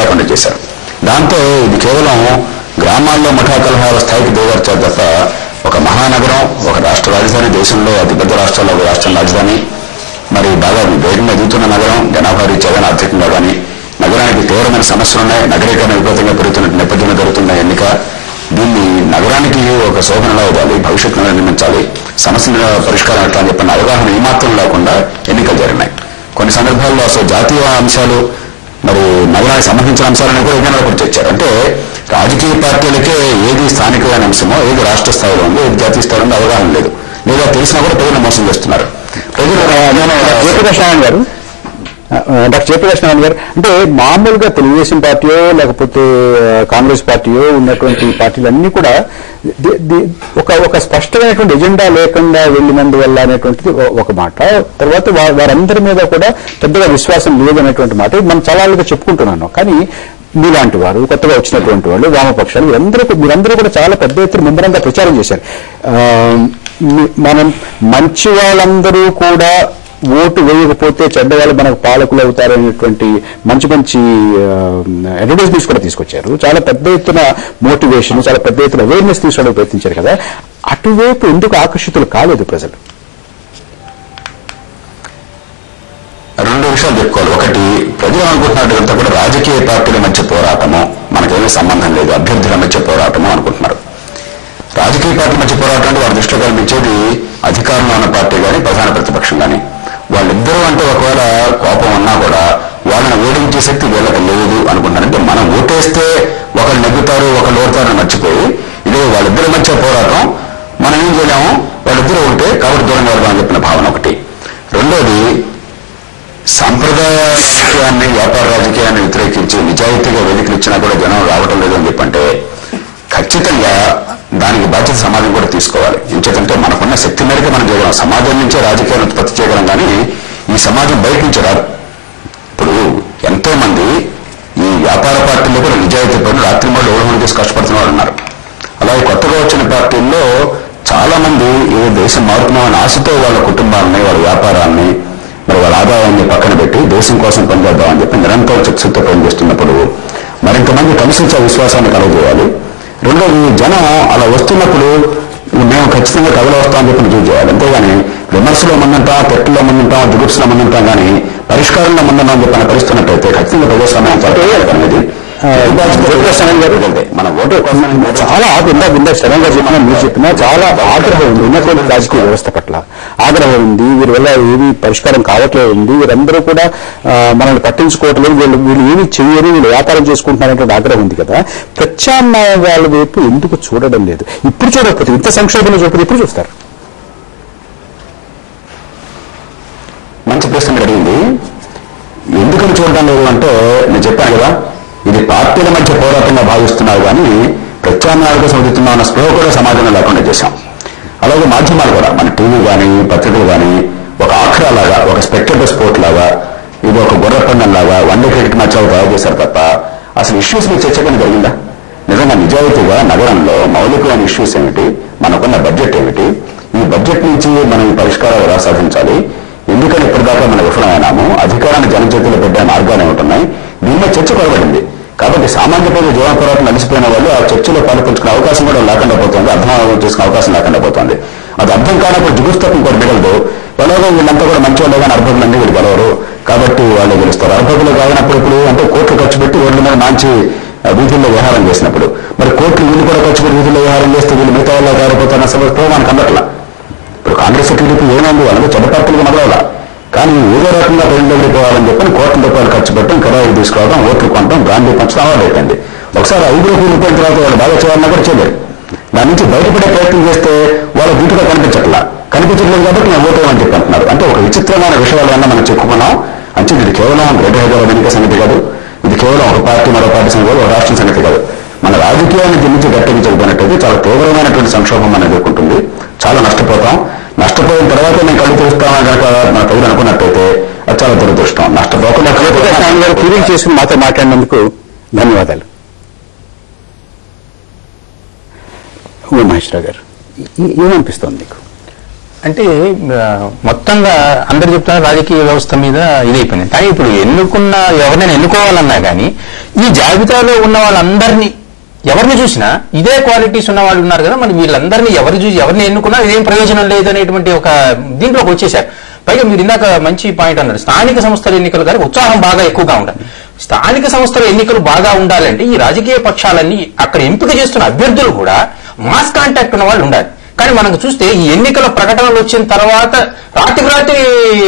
లేకుండా చేశారు. దాంతో ఇది కేవలం గ్రామాల్లో ముఠా కలహాల స్థాయికి దిగొచ్చారు తప్ప ఒక మహానగరం, ఒక రాష్ట్ర రాజధాని, దేశంలో అతిపెద్ద రాష్ట్రాల్లో ఒక రాష్ట్రం రాజధాని, మరి బాగా వేగంగా ఎదుగుతున్న నగరం, జనాభా రీత్యా కానీ ఆర్థికంగా కానీ నగరానికి తీవ్రమైన సమస్యలు ఉన్నాయి. నగరీకరణ విపరీతంగా పెరుగుతున్న నేపథ్యంలో జరుగుతున్న ఎన్నిక, దీన్ని నగరానికి ఒక శోభనలా ఇవ్వాలి, భవిష్యత్తులో నిర్మించాలి, సమస్యల పరిష్కారం ఎట్లా అని చెప్పిన అవగాహన ఏమాత్రం లేకుండా ఎన్నికలు జరిగినాయి. కొన్ని సందర్భాల్లో అసలు జాతీయ అంశాలు, మరి నగరానికి సంబంధించిన అంశాలను కూడా ఎన్నికలు కూడా తెచ్చారు. అంటే రాజకీయ పార్టీలకే ఏది స్థానికమైన అంశమో, ఏది రాష్ట్ర స్థాయిలో ఉందో, ఏది జాతీయ స్థాయిలో ఉందో అవగాహన లేదు, లేదా తెలిసినా కూడా ప్రజలు మోసం చేస్తున్నారు. డాక్టర్ జేపీ కృష్ణారాయణ గారు, అంటే మామూలుగా తెలుగుదేశం పార్టీయో లేకపోతే కాంగ్రెస్ పార్టీయో ఉన్నటువంటి పార్టీలన్నీ కూడా ఒక స్పష్టమైనటువంటి ఎజెండా లేకుండా వెళ్ళినందువల్ల అనేటువంటిది ఒక మాట. తర్వాత వారందరి మీద కూడా పెద్దగా విశ్వాసం లేదనేటువంటి మాట మనం చాలా చెప్పుకుంటున్నాను. కానీ మీలాంటి వారు, కొత్తగా వచ్చినటువంటి వాళ్ళు, వామపక్షాలు, మీరందరూ కూడా చాలా పెద్ద ఎత్తున ముమ్మరంగా ప్రచారం చేశారు. మనం మంచి వాళ్ళందరూ కూడా ఓటు వేయకపోతే చెడ్డవాళ్ళు మనకు పాలకులు అవుతారనేటువంటి మంచి అడ్వర్టైజ్మెంట్స్ కూడా తీసుకొచ్చారు. చాలా పెద్ద ఎత్తున మోటివేషన్, చాలా పెద్ద ఎత్తున అవేర్నెస్ తీసుకోవడానికి ప్రయత్నించారు కదా. అటువైపు ఎందుకు ఆకర్షితులు కాలేదు ప్రజలు? రెండు విషయాలు చెప్పుకోవాలి. ఒకటి, ప్రజలు అనుకుంటున్నట్టు కూడా రాజకీయ పార్టీల మధ్య పోరాటము, మనకేమీ సంబంధం లేదు, అభ్యర్థుల మధ్య పోరాటము అనుకుంటున్నారు. రాజకీయ పార్టీల మధ్య పోరాటం అంటే వారి దృష్టిలో కనిపించేది అధికారంలో ఉన్న పార్టీ కానీ ప్రధాన ప్రతిపక్షం కానీ. వాళ్ళిద్దరూ అంటే ఒకవేళ కోపం ఉన్నా కూడా వాళ్ళని ఓడించే శక్తి వీళ్ళకి లేదు అనుకుంటారు. అంటే మనం ఓటేస్తే ఒకళ్ళు నెగ్గుతారు, ఒకళ్ళు ఓడతారని మర్చిపోయి ఇదే వాళ్ళిద్దరి మధ్య పోరాటం, మనం ఏం చేయలేము, వాళ్ళిద్దరూ ఒకటే కాబట్టి దూరంగా వెళ్దామని చెప్పిన భావన ఒకటి. రెండోది, సాంప్రదాయ రాజకీయాన్ని, వ్యాపార రాజకీయాన్ని వ్యతిరేకించి నిజాయితీగా వేదికలు ఇచ్చినా కూడా జనం రావటం లేదు అని చెప్పంటే ఖచ్చితంగా దానికి బాధ్యత సమాజం కూడా తీసుకోవాలి. ఎందుకంటే మనకున్న శక్తి మేరకు మనం చేయగలం, సమాజం నుంచే రాజకీయాన్ని ఉత్పత్తి చేయగలం, కానీ ఈ సమాజం బయట నుంచి రాదు. ఇప్పుడు ఎంతో మంది ఈ వ్యాపార పార్టీల్లో కూడా నిజాయితీ పనులు రాత్రి మూడు ఓడమని చేసి కష్టపడుతున్న వాళ్ళు ఉన్నారు. అలాగే కొత్తగా వచ్చిన పార్టీల్లో చాలా మంది ఏ దేశం మారుతున్నామని ఆశతో వాళ్ళ కుటుంబాలని, వాళ్ళ వ్యాపారాన్ని, మరి వాళ్ళ ఆదాయాన్ని పక్కన పెట్టి దేశం కోసం పనిచేద్దామని చెప్పి నిరంతరం చిత్తశుద్ధితో పనిచేస్తున్నప్పుడు మరింతమంది కలిసి విశ్వాసాన్ని కలుగజేయాలి. రెండోది, జనం అలా వస్తున్నప్పుడు మేము ఖచ్చితంగా కథలు వస్తామని చెప్పి రుజువు చేయాలి. అంతేగాని విమర్శలో ముందుంటాం, తెట్టులో ముందుంటాం, దిగుప్సులో ముందుంటాం, కానీ పరిష్కారంలో ముందున్నాం అని చెప్పి పరిస్థితున్నట్టయితే ఖచ్చితంగా ప్రజాస్వామ్యం అనేది మన ఓటు చాలా ఇందాక శ్రమంగా చెప్పినా, మీరు చెప్పినా చాలా ఆగ్రహం ఉంది ఉన్నటువంటి రాజకీయ వ్యవస్థ పట్ల. ఆగ్రహం ఉంది, వీరి వల్ల ఏమీ పరిష్కారం కావట్లేదు ఉంది, వీరందరూ కూడా మనల్ని పట్టించుకోవట్లేదు, వీళ్ళు ఏమీ చెయ్యరు, వీళ్ళు వ్యాపారం చేసుకుంటున్నారనేటువంటి ఆగ్రహం ఉంది కదా. ప్రత్యామ్నాయాల వైపు ఎందుకు చూడడం లేదు? ఇప్పుడు చూడకపోతే, ఇంత సంక్షోభంలో చూడకపోతే ఇప్పుడు చూస్తారు? మంచి ప్రశ్న అడిగింది. ఎందుకని చూడడం లేదు అంటే నేను చెప్పాను కదా, ఇది పార్టీల మధ్య పోరాటంగా భావిస్తున్నారు, కానీ ప్రత్యామ్నాయాల కోసం ఎదుగుతున్నా అన్న స్పృహ కూడా సమాజంలో లేకుండా చేశాం. అలాగే మాధ్యమాలు కూడా, మన టీవీ కానీ పత్రికలు కానీ ఒక ఆఖరా లాగా, ఒక స్పెక్టేటర్ స్పోర్ట్ లాగా, ఇది ఒక గుర్ర పందెం లాగా, వన్డే క్రికెట్ మ్యాచ్ తయారు చేశారు తప్ప అసలు ఇష్యూస్ మీద చర్చ కానీ జరిగిందా? నిజంగా నిజాయితీగా నగరంలో మౌలికమైన ఇష్యూస్ ఏమిటి, మనకున్న బడ్జెట్ ఏమిటి, ఈ బడ్జెట్ నుంచి మనం ఈ పరిష్కారాలు ఎలా సాధించాలి, ఎందుకని ఇప్పటిదాకా మనం విఫలమైనాము, అధికారాన్ని జన చేతిలో పెట్టే మార్గాలు ఏమిటున్నాయి, దీని మీద చర్చ కొరబడింది. కాబట్టి సామాన్య ప్రజల జీవన పోరాటం అలసిపోయిన వాళ్ళు ఆ చర్చలో పాల్పంచుకునే అవకాశం కూడా లేకుండా పోతుంది, అర్థం చేసుకునే అవకాశం లేకుండా పోతుంది. అది అర్థం కానప్పుడు దిగుస్తూ ఇంకోటి మిగలదు. ఎలాగో వీళ్ళంతా కూడా మంచి వాళ్ళు, కానీ అర్భకులన్నీ వీళ్ళు గెలవరు కాబట్టి వాళ్ళే గెలుస్తారు. అర్భకులు కాగినప్పుడు ఇప్పుడు అంటే కోట్లు ఖర్చు పెట్టి రోడ్ల మీద మంచి వీధుల్లో వ్యవహారం చేసినప్పుడు, మరి కోట్లు వీళ్ళు కూడా ఖర్చు పెట్టి వీధుల్లో వ్యవహారం చేస్తే వీళ్ళు మిగతా వాళ్ళు తయారైపోతున్న సమస్య మనకు అందట్లా. ఇప్పుడు కాంగ్రెస్ టీడీపీ ఏమైంది, వాళ్ళంటే చెడ్డ పార్టీలకు మొదలవలా, కానీ ఏదో రకంగా ప్రజల దగ్గరికి పోవాలని చెప్పి కోట్ల రూపాయలు ఖర్చు పెట్టడం, కిరాయిలు తీసుకోవడం, ఓట్లు కొనడం, బ్రాండ్లు పంచడం అలవాటు అయిపోయింది. ఒకసారి 5 రూపాయలు పోయిన తర్వాత వాళ్ళు బాగా చేయాలన్నా కూడా చేయలేరు. దాని నుంచి బయటపడే ప్రయత్నం చేస్తే వాళ్ళ దీటుగా కనిపించట్లేదు కాబట్టి నేను ఓటు అని చెప్పి అంటున్నారు. అంటే ఒక విచిత్రమైన విషయాలన్నా మనం చెప్పుకున్నాం. అంటే ఇది కేవలం గ్రేటర్ హైదరాబాద్ ఎన్నిక సంగతి కాదు, ఇది కేవలం ఒక పార్టీ మరో పార్టీ సంగతి కాదు, ఒక రాష్ట్రం సంగతి కాదు. మన రాజకీయాన్ని దించి గట్టెక్కించకపోయినట్టయితే చాలా తీవ్రమైనటువంటి సంక్షోభం అనేది ఎదుర్కొంటుంది. చాలా నష్టపోతాం. నష్టపోయిన తర్వాత నేను కళ్ళు తెరుస్తామని కనుక మన ప్రజలు అనుకున్నట్టయితే అది చాలా దురదృష్టం. నష్టపోకుండా ఫీలింగ్ చేసుకుని మాతో మాట్లాడినందుకు ధన్యవాదాలు. ఉమామహేశ్వరరావు గారు, ఏమనిపిస్తోంది మీకు? అంటే మొత్తంగా అందరు చెప్తున్నారు రాజకీయ వ్యవస్థ మీద ఇదైపోయింది. కానీ ఇప్పుడు ఎవరినైనా ఎన్నుకోవాలన్నా కానీ ఈ జాబితాలో ఉన్న వాళ్ళందరినీ ఎవరిని చూసినా ఇదే క్వాలిటీస్ ఉన్న వాళ్ళు ఉన్నారు కదా, మరి వీళ్ళందరినీ ఎవరిని ఎన్నుకున్నా ఇదేం ప్రయోజనం లేదు అనేటువంటి ఒక దీంట్లోకి వచ్చేసారు. పైగా మీరు ఇందాక మంచి పాయింట్ అన్నారు, స్థానిక సంస్థల ఎన్నికలు కానీ ఉత్సాహం బాగా ఎక్కువగా ఉండాలి. స్థానిక సంస్థల ఎన్నికలు బాగా ఉండాలంటే ఈ రాజకీయ పక్షాలన్నీ అక్కడ ఎంపిక చేస్తున్న అభ్యర్థులు కూడా మాస్ కాంటాక్ట్ ఉన్న వాళ్ళు ఉండాలి. కానీ మనకు చూస్తే ఈ ఎన్నికల ప్రకటనలు వచ్చిన తర్వాత రాత్రికి రాత్రి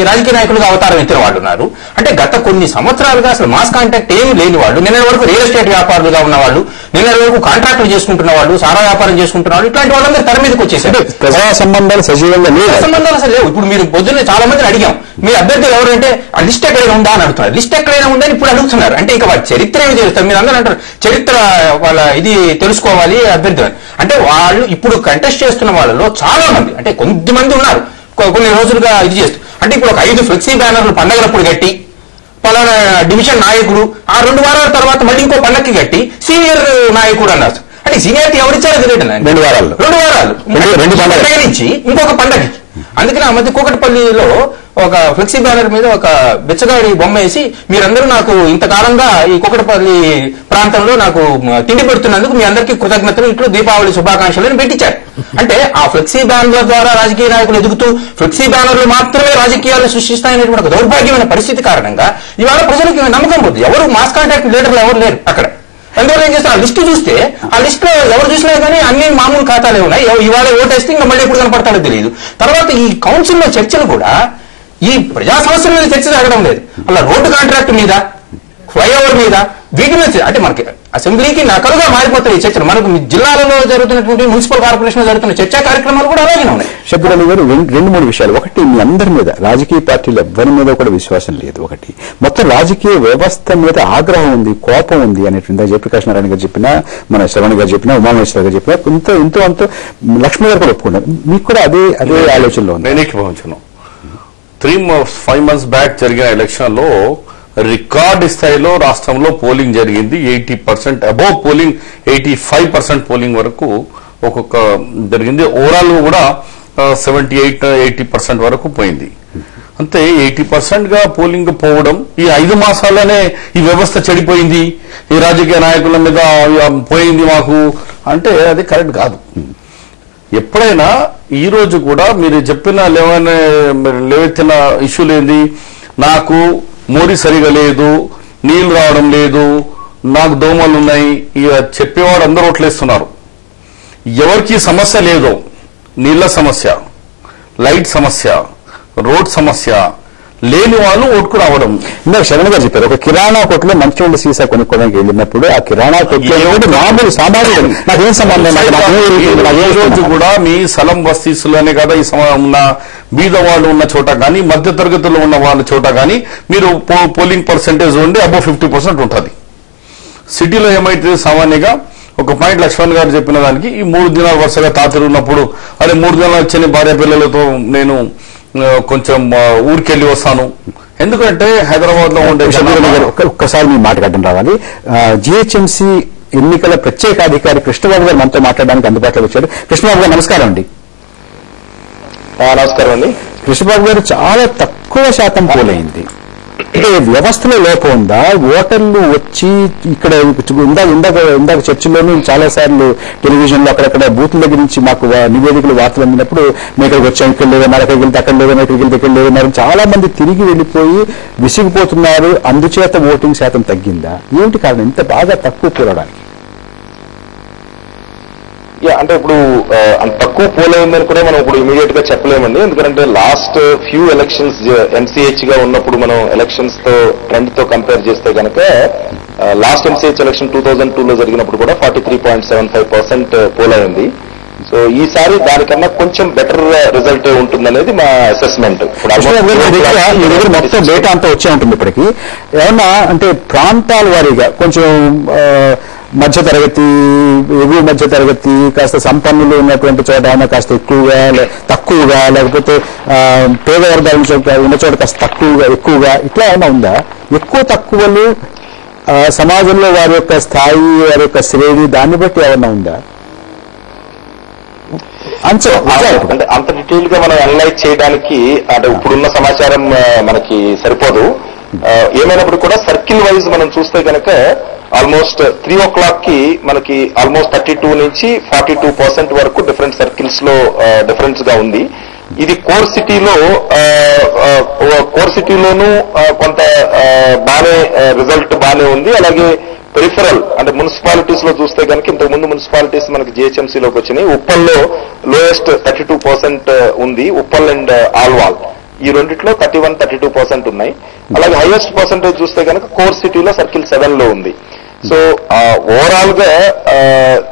రాజకీయ నాయకులుగా అవతారం ఎత్తిన వాళ్ళు ఉన్నారు. అంటే గత కొన్ని సంవత్సరాలుగా అసలు మాస్ కాంటాక్ట్ ఏమి లేని వాళ్ళు, నిన్న వరకు రియల్ ఎస్టేట్ వ్యాపారులుగా ఉన్న వాళ్ళు, నిన్న వరకు కాంట్రాక్టులు చేసుకుంటున్న వాళ్ళు, సారా వ్యాపారం చేసుకుంటున్న వాళ్ళు, ఇట్లాంటి వాళ్ళందరూ తెర మీదకి వచ్చేసారు. ప్రజా సంబంధాలు సజీవంగా లేవు, సంబంధాలు అసలు లేవు. ఇప్పుడు మీరు పొద్దున్నే చాలా మందిని అడిగాం, మీ అభ్యర్థులు ఎవరంటే ఆ లిస్ట్ ఎక్కడైనా ఉందా అని అడుగుతున్నారు. లిస్ట్ ఎక్కడైనా ఉందని ఇప్పుడు అడుగుతున్నారు. అంటే ఇక వాళ్ళ చరిత్ర ఏమి తెలుస్తారు? మీరు అందరూ అంటారు చరిత్ర వాళ్ళ ఇది తెలుసుకోవాలి అభ్యర్థులు. అంటే వాళ్ళు ఇప్పుడు కంటెస్ట్ చేస్తున్న వాళ్ళలో చాలా మంది, అంటే కొద్దిమంది ఉన్నారు కొన్ని రోజులుగా ఇది చేస్తూ, అంటే ఇప్పుడు ఒక 5 ఫ్లెక్సీ బ్యానర్లు పండగలప్పుడు కట్టి పలానా డివిజన్ నాయకుడు, ఆ 2 వారాల తర్వాత మళ్ళీ ఇంకో పండగకి కట్టి సీనియర్ నాయకుడు అన్నారు. అంటే సీనియారిటీ ఎవరిచ్చారో తెలియదు. 2 వారాలు పండగ నుంచి ఇంకొక పండగకి. అందుకని ఆ మధ్య కూకట్పల్లిలో ఒక ఫ్లెక్సీ బ్యానర్ మీద ఒక బిచ్చగాడి బొమ్మ వేసి, మీరందరూ నాకు ఇంతకాలంగా ఈ కూకట్పల్లి ప్రాంతంలో నాకు తిండి పెడుతున్నందుకు మీ అందరికీ కృతజ్ఞతలు, ఇట్లు దీపావళి శుభాకాంక్షలు అని పెట్టించారు. అంటే ఆ ఫ్లెక్సీ బ్యానర్ల ద్వారా రాజకీయ నాయకులు ఎదుగుతూ ఫ్లెక్సీ బ్యానర్లు మాత్రమే రాజకీయాలను సృష్టిస్తాయనేటువంటి ఒక దౌర్భాగ్యమైన పరిస్థితి కారణంగా ఇవాళ ప్రజలకు నమ్మకం పోతుంది. ఎవరు మాస్ కాంటాక్ట్ లీడర్లు ఎవరు లేరు అక్కడ. అందువల్ల ఏం చేస్తారు, ఆ లిస్టు చూస్తే ఆ లిస్ట్ లో ఎవరు చూసినా కానీ అన్ని మామూలు ఖాతాలే ఉన్నాయి. ఇవాళ ఓటేస్తే ఇంకా మళ్ళీ ఎప్పుడు కనపడతాడో తెలియదు. తర్వాత ఈ కౌన్సిల్లో చర్చలు కూడా ఈ ప్రజా సమస్యల మీద చర్చ జరగడం లేదు. అలా రోడ్డు కాంట్రాక్ట్ మీద, ఫ్లైఓవర్ మీద, వీటి మీద, అంటే మనకి అసెంబ్లీకి నకలుగా మారిపోతాయి ఈ చర్చలు. మనకు జిల్లాలలో జరుగుతున్నటువంటి మున్సిపల్ కార్పొరేషన్ జరుగుతున్న చర్చా కార్యక్రమాలు కూడా అలాగే ఉన్నాయి. షబ్బీర్ అలీ గారు, 2-3 విషయాలు. ఒకటి, మీ అందరి మీద, రాజకీయ పార్టీలు ఎవ్వరి మీద కూడా విశ్వాసం లేదు. ఒకటి, మొత్తం రాజకీయ వ్యవస్థ మీద ఆగ్రహం ఉంది, కోపం ఉంది అనేటువంటి జయప్రకాష్ నారాయణ గారు చెప్పినా, మన శ్రవణ్ గారు చెప్పినా, ఉమామహేశ్వర గారు చెప్పినా, ఎంతో లక్ష్మీ గారు కూడా ఒప్పుకున్నారు. మీకు కూడా అదే ఆలోచనలో ఉంది. నేను ఏకీభవించను. 5 months బ్యాక్ జరిగిన ఎలక్షన్ లో రికార్డు స్థాయిలో రాష్ట్రంలో పోలింగ్ జరిగింది. 80% అబోవ్ పోలింగ్, 85% పోలింగ్ వరకు ఒక్కొక్క జరిగింది. ఓవరాల్ కూడా 78-80% వరకు పోయింది. అంతే 80% గా పోలింగ్ పోవడం, ఈ 5 మాసాలనే ఈ వ్యవస్థ చెడిపోయింది, ఈ రాజకీయ నాయకుల మీద పోయింది మాకు అంటే అది కరెక్ట్ కాదు. ఎప్పుడైనా ఈ రోజు కూడా మీరు చెప్పిన లేవెత్తిన ఇష్యూలు ఏంది, నాకు మోరీ సరిగా లేదు, నీళ్లు రావడం లేదు, నాకు దోమలు ఉన్నాయి, ఇక చెప్పేవాడు అందరూ ఓట్లేస్తున్నారు. ఎవరికి సమస్య లేదో, నీళ్ల సమస్య, లైట్ సమస్య, రోడ్ సమస్య లేని వాళ్ళు ఓటుకు రావడం. ఇందాక శరణ్ గారు చెప్పారు, ఒక కిరాణా కొట్లో మంచినీళ్ళ సీసా కొనుక్కోవడానికి వెళ్ళినప్పుడు ఆ కిరాణా కొట్లో మామూలు సామాన్యుడు నాకేం సంబంధం, ఈ రోజు కూడా మీ సలం బస్తీసులోనే కదా ఈ ఉన్న బీద వాళ్ళు ఉన్న చోట కానీ, మధ్య తరగతుల్లో ఉన్న వాళ్ళ చోట కానీ మీరు పోలింగ్ పర్సెంటేజ్ ఉండి అబౌవ్ 50% ఉంటుంది. సిటీలో ఏమైతే సామాన్యంగా ఒక పాయింట్ లక్ష్మణ్ గారు చెప్పిన దానికి, ఈ 3 దినాలు వరుసగా తాతరు ఉన్నప్పుడు, అదే 3 దినాలు వచ్చిన భార్య పిల్లలతో నేను కొంచెం ఊరికెళ్ళి వస్తాను, ఎందుకంటే హైదరాబాద్ లో ఉండే. ఒక్కసారి మీ మాట కట్టడం రావాలి. జిహెచ్ఎంసీ ఎన్నికల ప్రత్యేక అధికారి కృష్ణబాబు గారు మనతో మాట్లాడడానికి అందుబాటులో వచ్చారు. కృష్ణబాబు గారు నమస్కారం అండి. నమస్కారం అండి. కృష్ణబాబు గారు, చాలా తక్కువ శాతం పోలైంది, అంటే వ్యవస్థలో లోపం ఉందా? ఓటర్లు వచ్చి ఇక్కడ ఇందాక చర్చలోనూ చాలా సార్లు టెలివిజన్ లో అక్కడక్కడ బూత్ల దగ్గర నుంచి మాకు నివేదికలు వార్తలు అందినప్పుడు మేము ఇక్కడికి వచ్చాం, ఇక్కడ లేదన్నారు, అక్కడికి వెళ్తే అక్కడ లేదన్నారు, ఇక్కడికి వెళ్తే ఇక్కడ లేదన్నారు, చాలా మంది తిరిగి వెళ్లిపోయి విసిగిపోతున్నారు. అందుచేత ఓటింగ్ శాతం తగ్గిందా? ఏమిటి కారణం ఇంత బాగా తక్కువ పోలడానికి? అంటే ఇప్పుడు అంత తక్కువ పోలైందని కూడా మనం ఇప్పుడు ఇమీడియట్ గా చెప్పలేమండి. ఎందుకంటే లాస్ట్ ఫ్యూ ఎలక్షన్స్ ఎంసీహెచ్ గా ఉన్నప్పుడు మనం ఎలక్షన్స్ తో ట్రెండ్ తో కంపేర్ చేస్తే కనుక లాస్ట్ ఎంసీహెచ్ ఎలక్షన్ 2002 లో జరిగినప్పుడు కూడా 43.75% పోలైంది. సో ఈసారి దానికన్నా కొంచెం బెటర్ రిజల్ట్ ఉంటుందనేది మా అసెస్మెంట్. మొత్తం డేటా అంతా వచ్చే ఉంటుంది ఇప్పటికి. ఏమన్నా అంటే ప్రాంతాల వారీగా కొంచెం మధ్యతరగతి, ఎగువ మధ్యతరగతి, కాస్త సంపన్నులు ఉన్నటువంటి చోట ఏమైనా కాస్త ఎక్కువగా, తక్కువగా, లేకపోతే పేద వర్గాల ఉన్న చోట కాస్త తక్కువగా, ఎక్కువగా, ఇట్లా ఏమైనా ఉందా? ఎక్కువ తక్కువలు సమాజంలో వారి యొక్క స్థాయి, వారి యొక్క శ్రేణి, దాన్ని బట్టి ఏమైనా ఉందా? అంటే అంతటి డీటెయిల్ గా మనం అనలైజ్ చేయడానికి అంటే ఇప్పుడున్న సమాచారం మనకి సరిపోదు. ఏమైనప్పుడు కూడా సర్కిల్ వైజ్ మనం చూస్తే కనుక ఆల్మోస్ట్ 3 o'clock కి మనకి ఆల్మోస్ట్ 32 నుంచి 42% వరకు డిఫరెంట్ సర్కిల్స్ లో డిఫరెన్స్ గా ఉంది. ఇది కోర్ సిటీలోనూ కొంత బానే రిజల్ట్ బానే ఉంది. అలాగే పెరిఫరల్ అంటే మున్సిపాలిటీస్ లో చూస్తే కనుక ఇంతకు ముందు మున్సిపాలిటీస్ మనకి జిహెచ్ఎంసీలోకి వచ్చినాయి. ఉప్పల్లో లోయెస్ట్ 32% ఉంది, ఉప్పల్ అండ్ ఆల్వాల్. ఈ రెండిట్లో 31-32% ఉన్నాయి. అలాగే హైయెస్ట్ పర్సెంటేజ్ చూస్తే కనుక కోర్ సిటీలో సర్కిల్ 7 లో ఉంది. సో ఓవరాల్ గా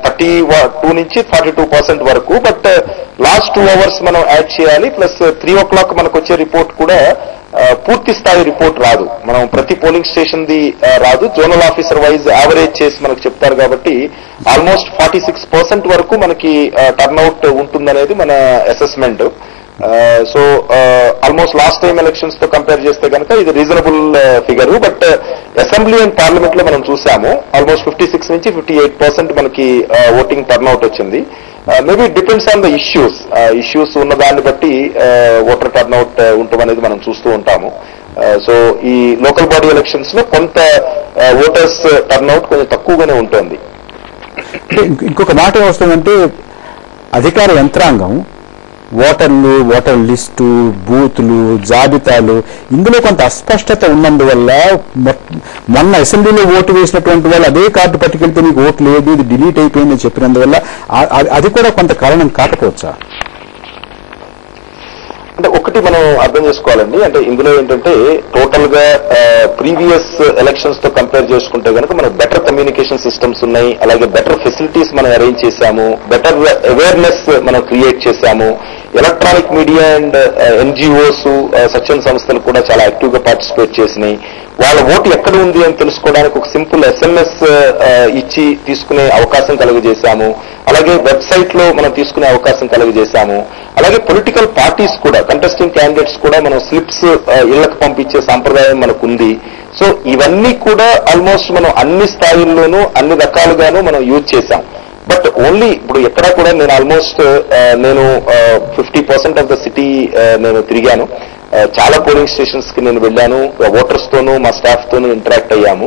32 నుంచి 42% వరకు. బట్ లాస్ట్ 2 hours మనం యాడ్ చేయాలి. ప్లస్ 3 o'clock మనకు వచ్చే రిపోర్ట్ కూడా పూర్తి స్థాయి రిపోర్ట్ రాదు. మనం ప్రతి పోలింగ్ స్టేషన్ ది రాదు, జోనల్ ఆఫీసర్ వైజ్ యావరేజ్ చేసి మనకు చెప్తారు. కాబట్టి ఆల్మోస్ట్ 46% వరకు మనకి టర్న్అవుట్ ఉంటుందనేది మన assessment. So almost last time elections తో కంపేర్ చేస్తే కనుక ఇది reasonable figure. But assembly and parliament లో మనం చూసాము ఆల్మోస్ట్ 56 నుంచి 58% మనకి ఓటింగ్ టర్న్అవుట్ వచ్చింది. Maybe depends on the issues ఉన్న దాన్ని బట్టి ఓటర్ టర్న్అవుట్ ఉండటం అనేది మనం చూస్తూ ఉంటాము. సో ఈ లోకల్ బాడీ ఎలక్షన్స్ లో కొంత ఓటర్స్ టర్న్అవుట్ కొంచెం తక్కువగానే ఉంటుంది. ఇంకొక మాట వస్తుందంటే అధికార యంత్రాంగం ఓటర్లు, ఓటర్ లిస్టు, బూతులు, జాబితాలు ఇందులో కొంత అస్పష్టత ఉన్నందువల్ల మొన్న అసెంబ్లీలో ఓటు వేసినటువంటి వాళ్ళు అదే కార్డు పట్టుకెళ్తే నీకు ఓటు లేదు, ఇది డిలీట్ అయిపోయిందని చెప్పినందువల్ల అది కూడా కొంత కారణం కాకపోవచ్చా? అంటే ఒకటి మనం అర్థం చేసుకోవాలండి. అంటే ఇందులో ఏంటంటే టోటల్ గా ప్రీవియస్ ఎలక్షన్స్ తో కంపేర్ చేసుకుంటే కనుక మనకు బెటర్ కమ్యూనికేషన్ సిస్టమ్స్ ఉన్నాయి. అలాగే బెటర్ ఫెసిలిటీస్ మనం అరేంజ్ చేశాము, బెటర్ అవేర్నెస్ మనం క్రియేట్ చేశాము. ఎలక్ట్రానిక్ మీడియా అండ్ ఎన్జిఓస్, స్వచ్ఛంద సంస్థలు కూడా చాలా యాక్టివ్ గా పార్టిసిపేట్ చేసినాయి. వాళ్ళ ఓటు ఎక్కడ ఉంది అని తెలుసుకోవడానికి ఒక సింపుల్ SMS ఇచ్చి తీసుకునే అవకాశం కలుగజేశాము. అలాగే వెబ్సైట్ లో మనం తీసుకునే అవకాశం కలుగజేశాము. అలాగే పొలిటికల్ పార్టీస్ కూడా, కంటెస్టింగ్ క్యాండిడేట్స్ కూడా మనం స్లిప్స్ ఇళ్లకు పంపించే సాంప్రదాయం మనకు ఉంది. సో ఇవన్నీ కూడా ఆల్మోస్ట్ మనం అన్ని స్థాయిల్లోనూ అన్ని రకాలుగాను మనం యూజ్ చేశాం. బట్ ఓన్లీ ఇప్పుడు ఎక్కడా కూడా నేను ఆల్మోస్ట్ 50% ఆఫ్ ద సిటీ నేను తిరిగాను. చాలా పోలింగ్ స్టేషన్స్ కి నేను వెళ్ళాను, ఓటర్స్ తోనూ మా స్టాఫ్ తోనూ ఇంటరాక్ట్ అయ్యాము.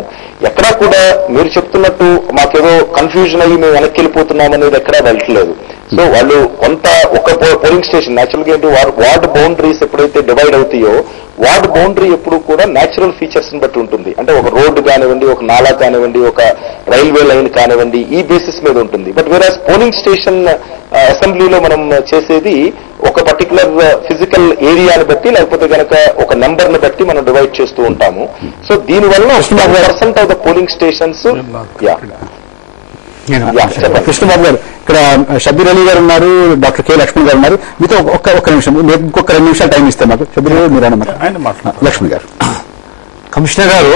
ఎక్కడా కూడా మీరు చెప్తున్నట్టు మాకేదో కన్ఫ్యూజన్ అయ్యి మేము వెనక్కి వెళ్ళిపోతున్నాం అనేది ఎక్కడా వెళ్ళట్లేదు. సో వాళ్ళు కొంత ఒక పోలింగ్ స్టేషన్ నేచురల్ గా ఏంటి వార్డ్ బౌండరీస్ ఎప్పుడైతే డివైడ్ అవుతాయో వార్డ్ బౌండరీ ఎప్పుడు కూడా నేచురల్ ఫీచర్స్ ని బట్టి ఉంటుంది. అంటే ఒక రోడ్డు కానివ్వండి, ఒక నాలా కానివ్వండి, ఒక రైల్వే లైన్ కానివ్వండి, ఈ బేసిస్ మీద ఉంటుంది. బట్ వేరాస్ పోలింగ్ స్టేషన్ అసెంబ్లీలో మనం చేసేది ఒక పర్టికులర్ ఫిజికల్ ఏరియాని బట్టి లేకపోతే కనుక ఒక నెంబర్ ని బట్టి మనం డివైడ్ చేస్తూ ఉంటాము. సో దీనివల్ల 1% of the polling stations Krishnababu గారు, ఇక్కడ షబ్బీర్ అలీ గారు ఉన్నారు, డాక్టర్ కె లక్ష్మణ్ గారు ఉన్నారు. మీతో ఒక్క నిమిషం, ఇంకొక 2 నిమిషాలు టైం ఇస్తే మాకు. షబ్బీర్ గారు మీరు అన్నమాట. లక్ష్మణ్ గారు. కమిషనర్ గారు,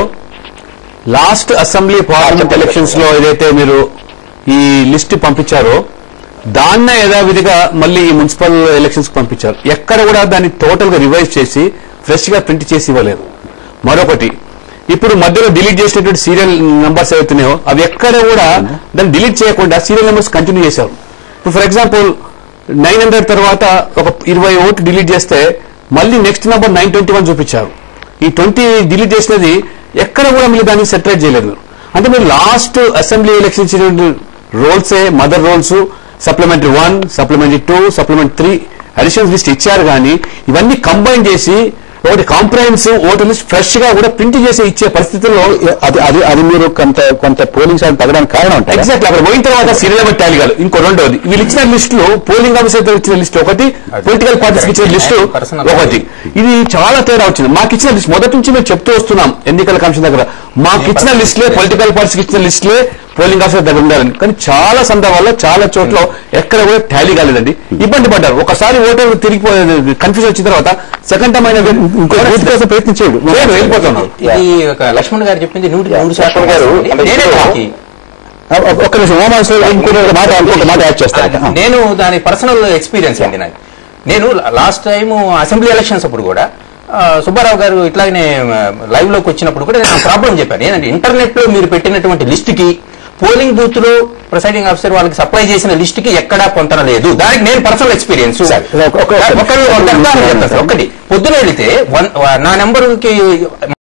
లాస్ట్ అసెంబ్లీ పార్లమెంట్ ఎలక్షన్స్ లో ఏదైతే మీరు ఈ లిస్ట్ పంపించారో దాన్నే యథావిధిగా మళ్ళీ ఈ మున్సిపల్ ఎలక్షన్స్ పంపించారు. ఎక్కడ కూడా దాన్ని టోటల్ గా రివైజ్ చేసి ఫ్రెష్ గా ప్రింట్ చేసి ఇవ్వలేదు. మరొకటి, ఇప్పుడు మధ్యలో డిలీట్ చేసినటువంటి సీరియల్ నెంబర్స్ ఏవైతున్నాయో అవి ఎక్కడ కూడా దాన్ని డిలీట్ చేయకుండా సీరియల్ నెంబర్స్ కంటిన్యూ చేశారు. ఇప్పుడు ఫర్ ఎగ్జాంపుల్ 900 తర్వాత ఒక 20 ఓటు డిలీట్ చేస్తే మళ్ళీ నెక్స్ట్ నెంబర్ 921 చూపించారు. ఈ 20 డిలీట్ చేసినది ఎక్కడ కూడా మళ్ళీ దాన్ని సెపరేట్ చేయలేదు. అంటే మీరు లాస్ట్ అసెంబ్లీ ఎలక్షన్స్ రోల్సే mother rolls supplementary 1, supplementary 2, supplementary 3 additional list ఇచ్చారు. కానీ ఇవన్నీ కంబైన్ చేసి ఒకటి కాంప్రహెన్సివ్ ఓటర్ లిస్ట్ ఫ్రెష్ గా కూడా ప్రింట్ చేసి ఇచ్చే పరిస్థితుల్లో అది మీరు కొంత పోలింగ్ శాతం తగ్గడానికి కారణం ఉంటాయి. ఎగ్జాక్ట్. అక్కడ పోయిన తర్వాత సీరియల్ నెంబర్ టాలీ కాదు. ఇంకో రెండోది, వీళ్ళు ఇచ్చిన లిస్టులో పోలింగ్ ఆఫీసర్ ఇచ్చిన లిస్ట్ ఒకటి, పొలిటికల్ పార్టీస్ ఇచ్చిన లిస్టు ఒకటి. ఇది చాలా తేడా వచ్చింది. మాకు ఇచ్చిన లిస్ట్ మొదటి నుంచి మేము చెప్తూ వస్తున్నాం ఎన్నికల కమిషన్ దగ్గర, మాకు ఇచ్చిన లిస్టులే పొలిటికల్ పార్టీస్కి ఇచ్చిన లిస్టులే పోలింగ్ ఆఫీసర్ దగ్గర ఉండాలని. కానీ చాలా సందర్భాల్లో చాలా చోట్ల ఎక్కడ కూడా టాలీ కాలేదండి, ఇబ్బంది పడ్డారు. ఒకసారి ఓటర్ తిరిగిపోయి కన్ఫ్యూజన్ వచ్చిన తర్వాత సెకండ్ టైం అయినా కోసం ప్రయత్నించేది వెళ్ళిపోతున్నారు. ఇది ఒక లక్ష్మణ్ గారు చెప్పింది 100% గారు. ఒక్క నిమిషం మాట యాడ్ చేస్తాను. నేను దాని పర్సనల్ ఎక్స్పీరియన్స్ అండి నాకు. నేను లాస్ట్ టైం అసెంబ్లీ ఎలక్షన్స్ అప్పుడు కూడా సుబ్బారావు గారు ఇట్లాగనే లైవ్ లోకి వచ్చినప్పుడు కూడా నేను ప్రాబ్లం చెప్పాను. ఏంటంటే ఇంటర్నెట్ లో మీరు పెట్టినటువంటి లిస్ట్ కి పోలింగ్ బూత్ లో ప్రిసైడింగ్ ఆఫీసర్ వాళ్ళకి సప్లై చేసిన లిస్ట్ కి ఎక్కడా పొంతన లేదు. దానికి నేను పర్సనల్ ఎక్స్పీరియన్స్ ఒకటి పొద్దున వెళితే నా నెంబర్ కి